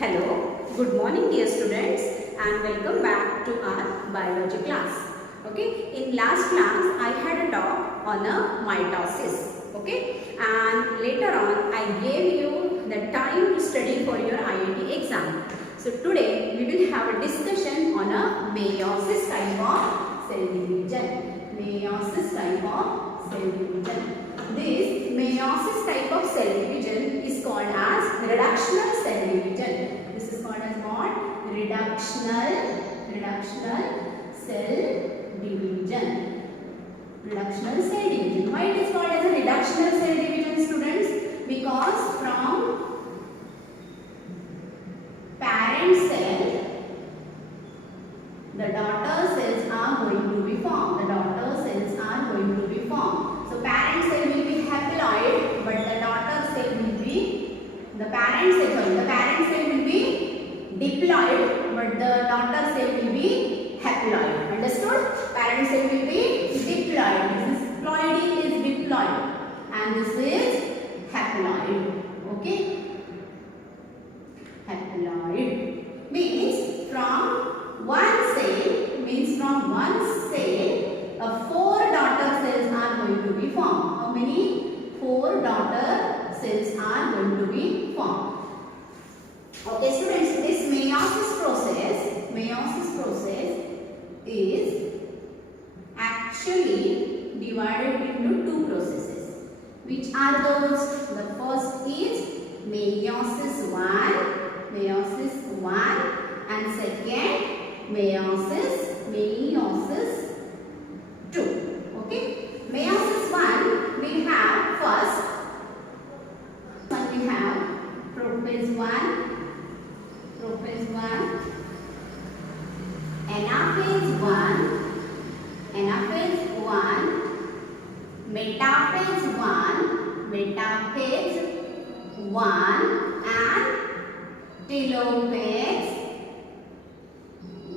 Hello, good morning dear students and welcome back to our biology class. Okay, in last class I had a talk on a mitosis. Okay, and later on I gave you the time to study for your IIT exam. So today we will have a discussion on a meiosis type of cell division. Meiosis type of cell division. This meiosis type of cell division is called as reductional cell division. This is called as what? Reductional cell division. Reductional cell division. Why it is called as a reductional cell division, students? Because from parent cell, the daughter cells are going to be formed. The daughter cells are going to be formed. So parent cell will be haploid, but the daughter cell will be the parent cell will be diploid, but the daughter cell will be haploid. Understood? Parent cell will be diploid. This is ploidy is diploid, and this is haploid. Okay? Haploid means from one cell, 4 daughter cells are going to be formed. How many? 4 daughter cells are going to be formed. Okay, students, this meiosis process is actually divided into 2 processes. Which are those? The first is meiosis 1 and second meiosis 2. Okay, meiosis 1 we have first we have prophase 1, anaphase 1, metaphase 1 and telophase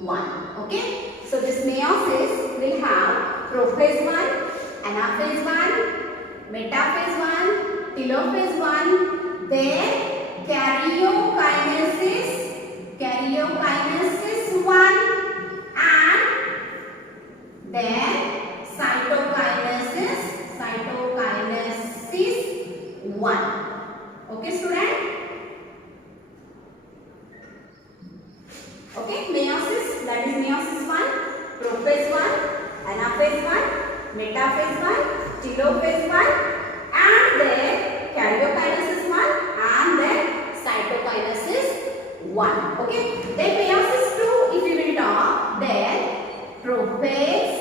1. Okay, so this meiosis will have prophase 1, anaphase 1, metaphase 1, telophase 1, then karyokinesis 1 and then cytokinesis 1. Okay, student? Okay, meiosis, that is meiosis 1, prophase 1, anaphase 1, metaphase 1, telophase 1 and then karyokinesis 1 and then cytokinesis 1. Okay, then meiosis 2 if we will talk, then prophase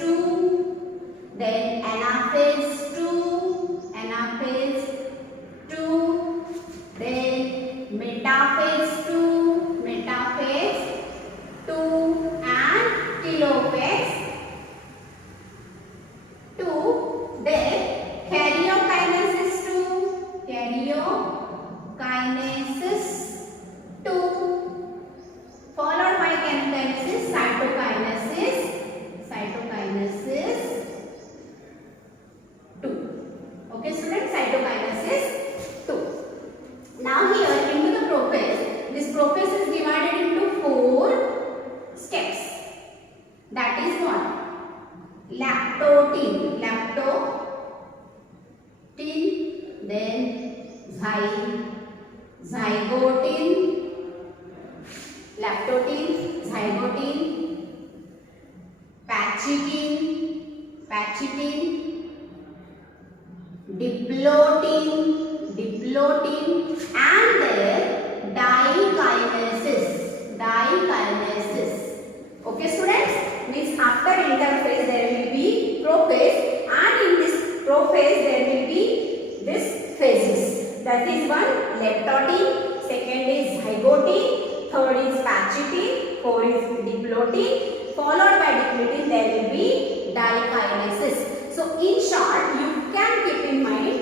2, then anaphase 2, then metaphase 2 and telophase 2, then karyokinesis 2, followed by cytokinesis 2. Okay, students, cytokinesis 2. Now here into the prophase, this prophase is divided into 4 steps. That is what? Lactotin, then zygotin, pachitin, diplotin and then dikinesis. Okay, students, means after interphase there will be prophase and in this prophase there will be this phases. That is one leptotin, second is zygotin, third is pachitin, fourth is diplotin, followed by diplotin there will be dikinesis. So in short, you can keep in mind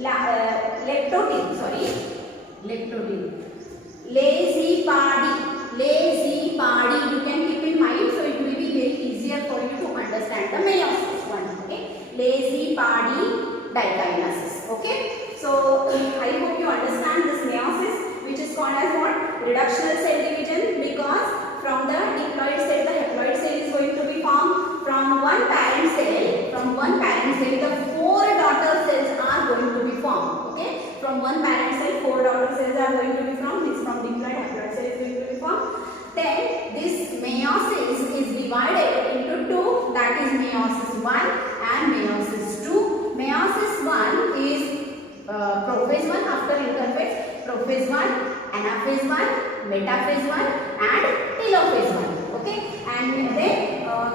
leptotin, lazy party you can keep in mind, so it will be very easier for you to understand the meiosis one. Okay, lazy party dikinesis. Okay, so I hope you understand this meiosis. reductional cell division because from the diploid cell the haploid cell is going to be formed. From one parent cell the 4 daughter cells are going to be formed. Okay, from one parent cell 4 daughter cells are going to be formed. This from diploid haploid cell is going to be formed. Then this meiosis is divided into 2, that is meiosis 1 and meiosis 2. Meiosis 1 is prophase 1 after interphase, prophase 1, anaphase 1, metaphase 1 and telophase 1. Okay, and then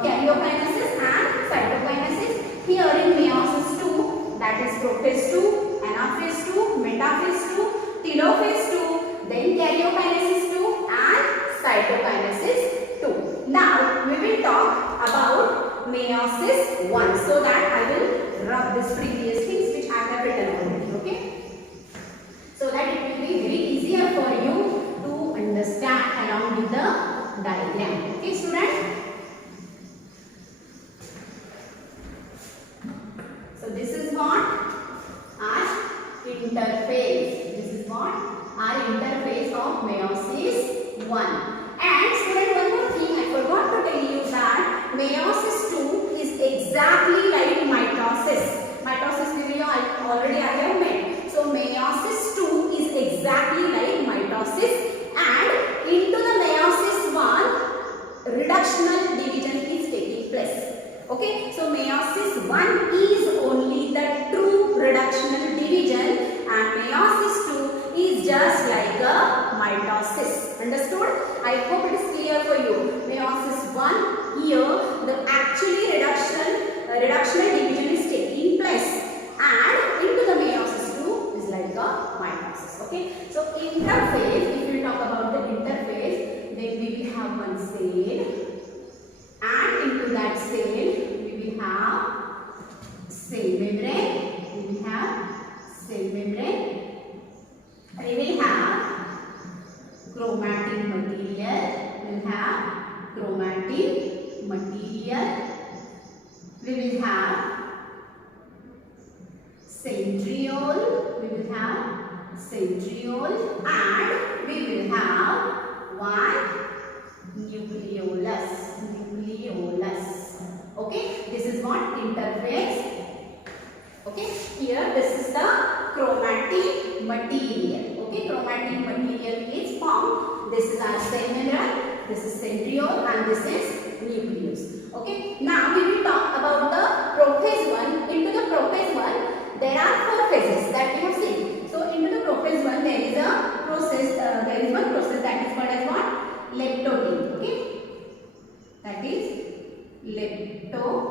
karyokinesis and cytokinesis. Here in meiosis 2, that is prophase 2, anaphase 2, metaphase 2, telophase 2, then karyokinesis 2 and cytokinesis 2. Now we will talk about meiosis 1, so that I will rub this previous things which I have written already. Okay, so that it will be very easier for you to understand along with the diagram. Okay, students. So this is what our interphase. This is what our interphase of meiosis 1. And student, one more thing I forgot to tell you that meiosis 2 is exactly like mitosis. Mitosis video already I have made. So meiosis 2 is exactly like mitosis, and into the meiosis 1 reductional division is taking place. Okay, so meiosis 1 is only the true reductional division and meiosis 2 is just like a mitosis. Understood? I hope it is clear for you. Meiosis 1, here the actually reductional division is taking place, and into the meiosis 2 is like a mitosis. Okay, so interphase, if we talk about the interphase, then we will have one cell, and into that cell we will have cell membrane. We will have cell membrane. We will have chromatin material. We will have chromatin material. We will have centriole. We will have centriole, and we will have one nucleolus. Okay, this is what interphase. Okay, here this is the chromatin material. Okay, chromatin material is formed. This is our cell membrane, this is centriole, and this is nucleus. Okay, now we will talk about the prophase 1. Into the prophase 1, there are 4 phases that we have seen. So into the prophase 1, there is a process. There is one process that is called as what? Leptotin. Okay, that is leptotin.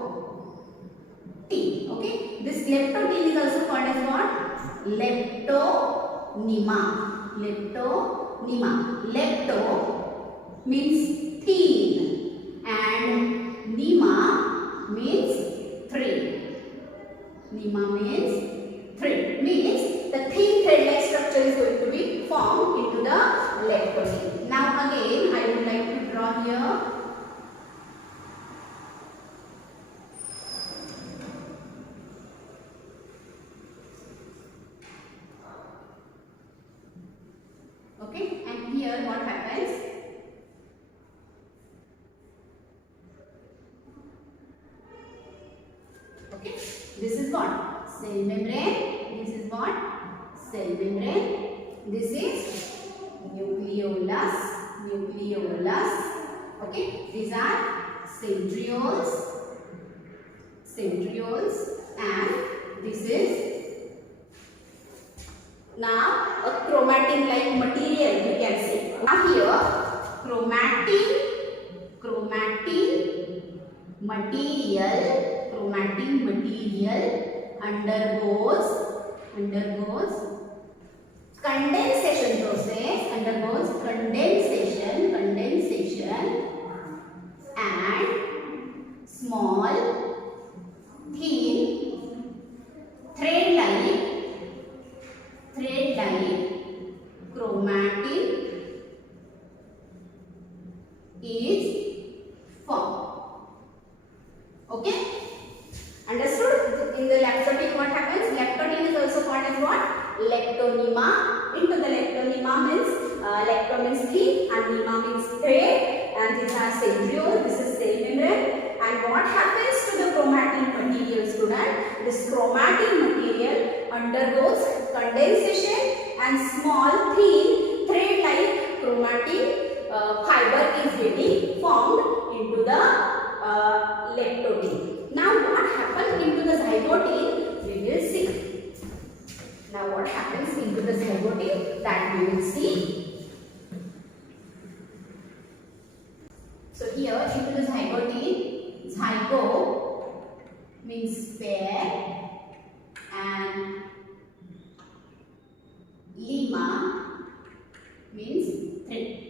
Okay, this leptotin is also called as what? Leptonema. Lepto means thin and nema means thread. Nema means thread, means the thin thread-like structure is going to be formed into the leptotin. Now again I would like to draw here here what happens? Okay, this is what? Cell membrane. This is what? Cell membrane. This is nucleolus. Okay, these are centrioles, and this is now a chromatin like material you can see. Now here chromatin material undergoes condensation process, condensation and small thin thread-like chromatin is formed. Okay, understood? In the leptotin what happens? Leptotin is also called as what? Leptonema. Into the leptonema means lepto means thin and Lima means thread, and these are centrioles. This is cell membrane. And what happens to the chromatin material, student? This chromatin material undergoes condensation and small thin thread-like chromatin fiber is getting formed into the leptotin. Now what happens into the zygote? We will see. Now what happens into the zygote? That we will see. So here into the zygote, zygote means pair and Lima means thread.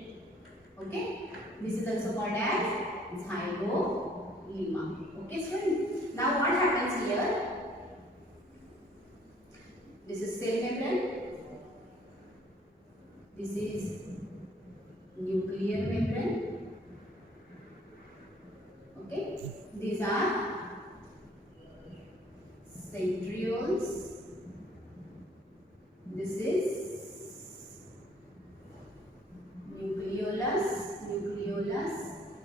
Okay, this is also called as zygote. Okay, students. Now what happens here? This is cell membrane. This is nuclear membrane. Okay, these are centrioles. This is nucleolus,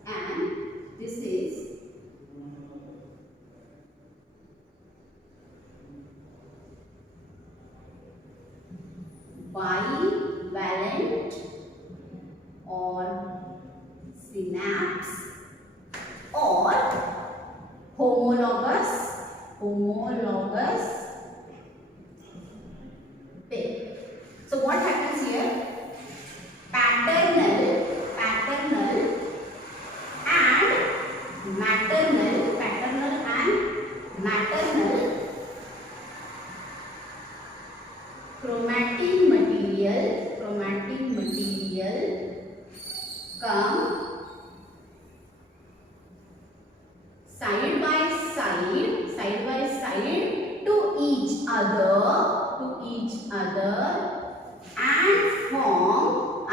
and this is bivalent or synapse or homologous pair. So what happens here? Paternal and maternal chromatin material come side by side to each other and form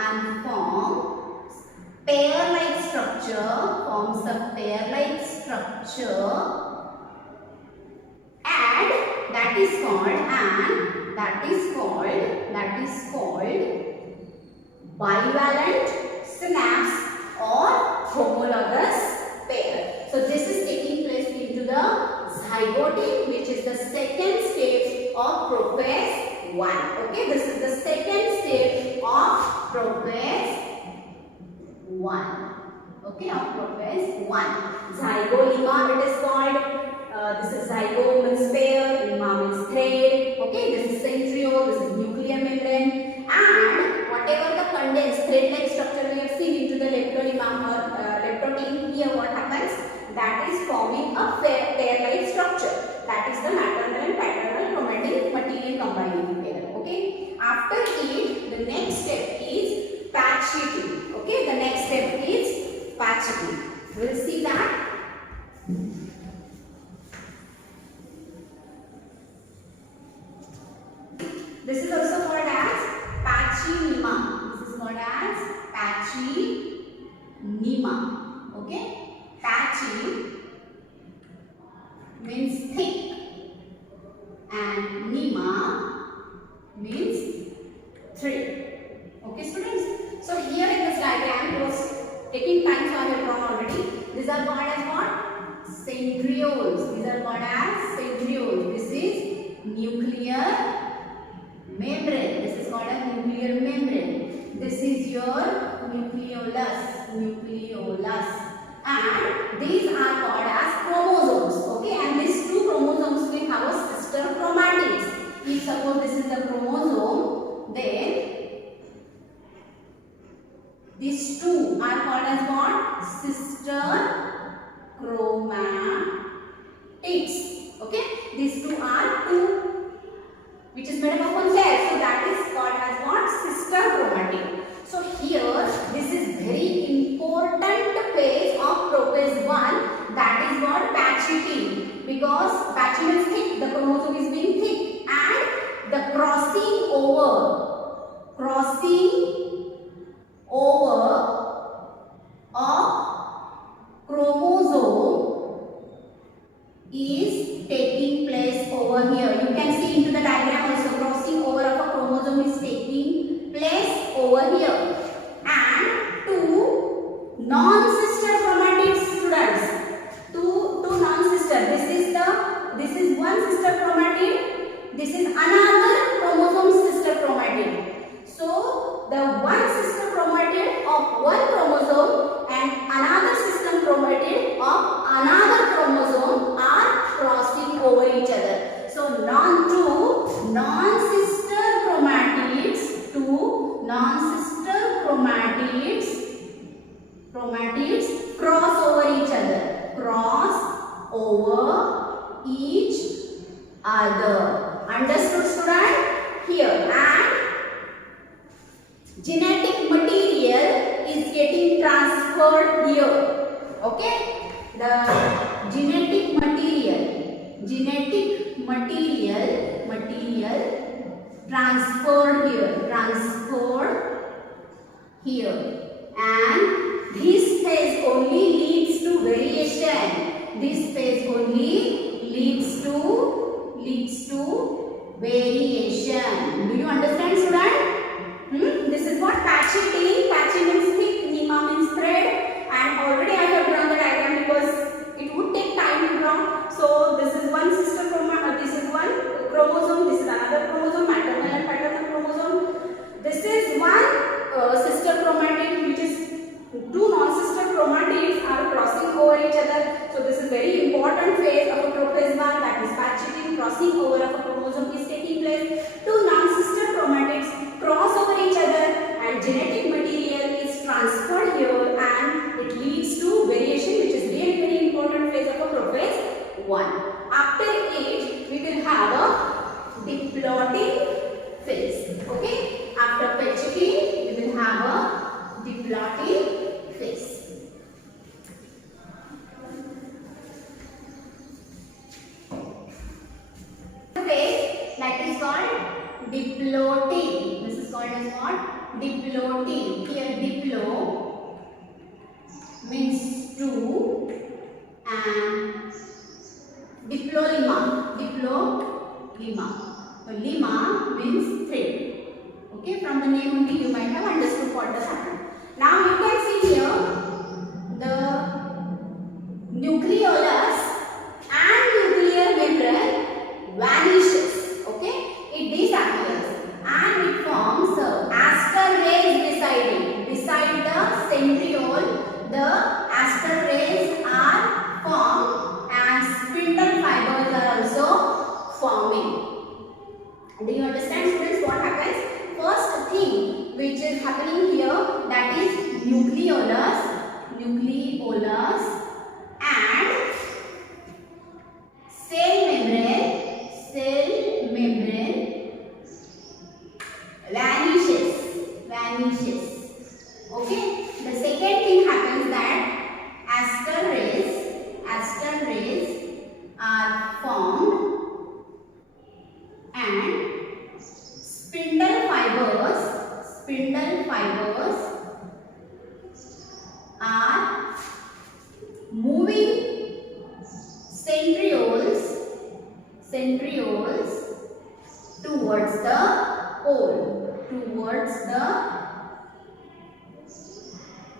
pair-like structure, forms a pair-like structure, and that is called bivalent synapse or homologous pair. So this is taking place into the zygote, which is the second stage of prophase 1. Okay, this is the second stage of prophase 1. Okay, of prophase 1. Zygolima it is called. This is zygote means pair, lima means thread. Okay, this is centriole, this is nuclear membrane, and whatever the condensed thread-like structure we have seen into the leptolima or leptotin, here what happens? That is forming a pair-like structure. That is the maternal and paternal chromatin material combining pair. Okay. After it, the next step is patching. Okay. The next step is patching. We will see that. This is also called as pachinima. This is called as pachinima. Okay. Patchy means thick and nima means thread. Okay, students. So here in this diagram, it was taking time, so I have drawn already. These are called as what? Centrioles. These are called as centrioles. This is nuclear membrane. This is called as nuclear membrane. This is your nucleolus. And these are called as chromosomes. Okay, and these two chromosomes will have a sister chromatids. If suppose this is the chromosome, then these two are called as what? Sister chromatids. Okay, these two are two which is made up of one pair. So that is called as what? Sister chromatid. So here, this is very important phase of prophase 1. That is what? Patching. Because patching is thick, the chromosome is being thick, and the crossing over of chromosome is taking place over here. You can see into the diagram also, crossing over of a chromosome is taking place over here, and to non-sister chromatids, students. Two non-sister. This is one sister chromatid. This is another chromosome sister chromatid. So the one sister chromatid of one chromosome and another sister chromatid of another chromosome are crossing over each other. So two non-sister chromatids cross over each other. Understood, student? Here, and genetic material is getting transferred here. Okay, the genetic material transferred here, and this phase only leads to variation. This phase only leads to variation. Do you understand, student? This is what patchy means. Patchy means thick, nima means thread, and already I have drawn the diagram because it would take time to draw. So this is one sister chromosome, this is one chromosome, this is another chromosome, maternal and paternal chromosome. This is one sister chromatid, which is two non-sister chromatids are crossing over each other. So this is very important phase of a proplasma, that is patching, crossing over of a chromosome is taking place. Two non-sister chromatids cross over each other and genetic material is transferred here and it leads to variation, which is really very important phase of a prophase 1. After it, we will have a diploidy phase. Okay, after patching, we will have a diploidy phase. That is called diploidy. This is called as what? Diploidy. Here diplo means two and diplolima. So lima means thread. Okay, from the name only you might have understood what has happened. Now you can see here the nucleolus and nuclear membrane vanishes. Okay, it disappears and it forms aster rays beside the centriole. The aster rays are formed and spindle fibers are also forming. Do you understand, students, what happens? First thing which is happening here, that is nucleolus and cell membrane vanishes. Okay, the second thing happens that aster rays are formed and spindle fibers are moving centrioles towards the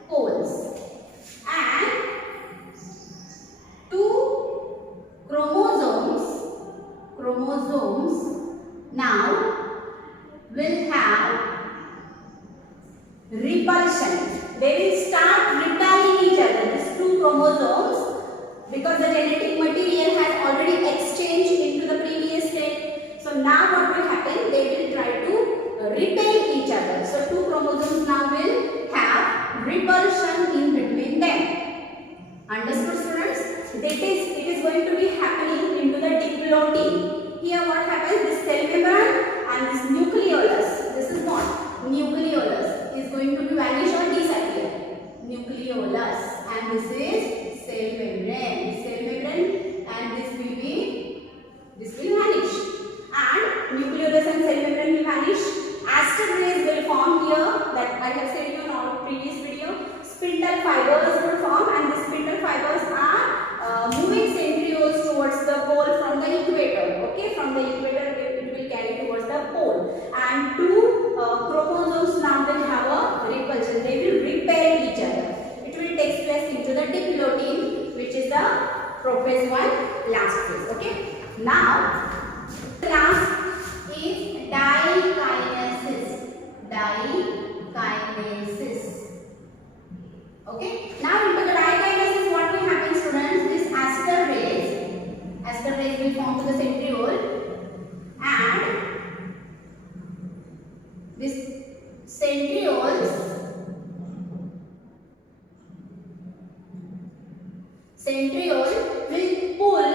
poles, and two chromosomes now will have repulsion. They will start repelling each other, these two chromosomes, because the genetic material has already exchanged into the previous state. So now what will happen? They will try to repel each other. So two chromosomes now will have repulsion in between them. Understood, students? It is going to be happening into the diploidy. Here what happens? This cell membrane and this nucleolus. This is what? Nucleolus is going to be vanish or disappear. Nucleolus, and this is cell membrane. And this will vanish. And nucleolus and cell membrane will vanish. Aster rays will form here, that I have said in our previous video. Spindle fibers will form, and the spindle fibers are moving centrioles towards the pole from the equator. Okay, from the equator it will carry towards the pole. And two chromosomes now will have a repulsion. They will repel each other. It will take dikinesis. Okay. Now into the dikinesis, what will happen, students? This aster rays will form to the centriole, and this centriole will pull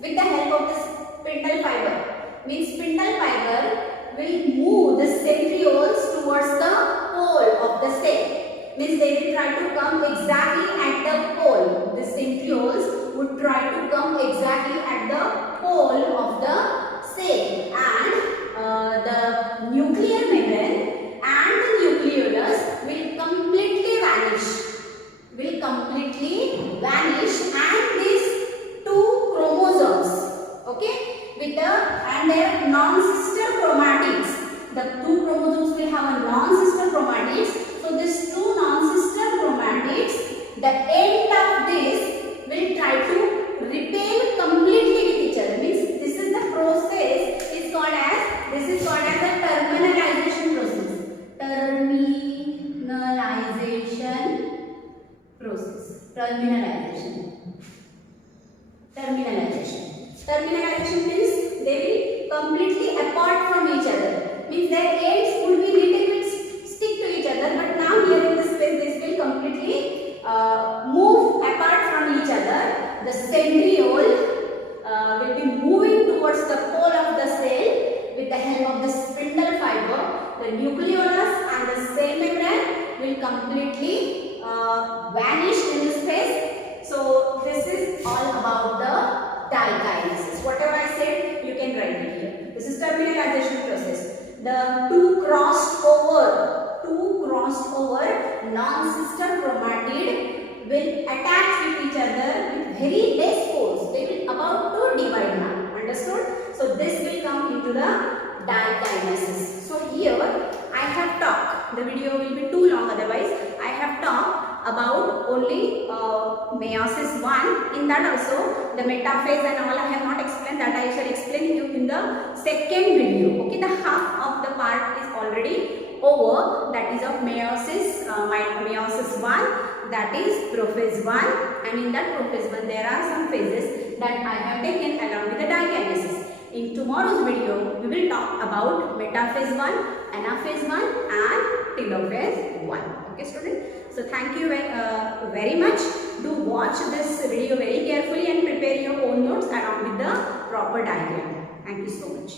with the help of the spindle fiber. Means spindle fiber will move the centrioles towards the pole of the cell. Means they will try to come exactly at the pole. The centrioles would try to come exactly at the pole of the cell, and the nuclear membrane and the nucleolus will completely vanish. And these two chromosomes, okay, with their non-sister chromatids. The two chromosomes will have a non-sister chromatids. So these two non-sister chromatids, the end of this will try to repel completely with each other. Means this is the process is called as the terminalization process. Terminalization means they will completely apart from each other. Means their ends would be little bit stick to each other, but now here in this place this will completely move apart from each other. The centriole will be moving towards the pole of the cell with the help of the spindle fiber. The nucleolus and the cell membrane will completely vanish in this space. So this is all about the dikinesis. Whatever I said, you can write it here. This is terminalization process. The two crossed over non-sister chromatid will attach with each other with very less force. They will about to divide now. Understood? So this will come into the dikinesis. So here I have talked. The video will be too long otherwise. I have talked about only meiosis 1. In that also the metaphase and all I have not explained. That I shall explain you in the second video. Okay, the half of the part is already over. That is of meiosis 1. That is prophase 1, and in that prophase 1 there are some phases that I have taken along with the dikinesis. In tomorrow's video we will talk about metaphase 1, anaphase 1 and telophase 1. Okay students, so thank you very much. Do watch this video very carefully and prepare your own notes along with the proper diagram. Thank you so much.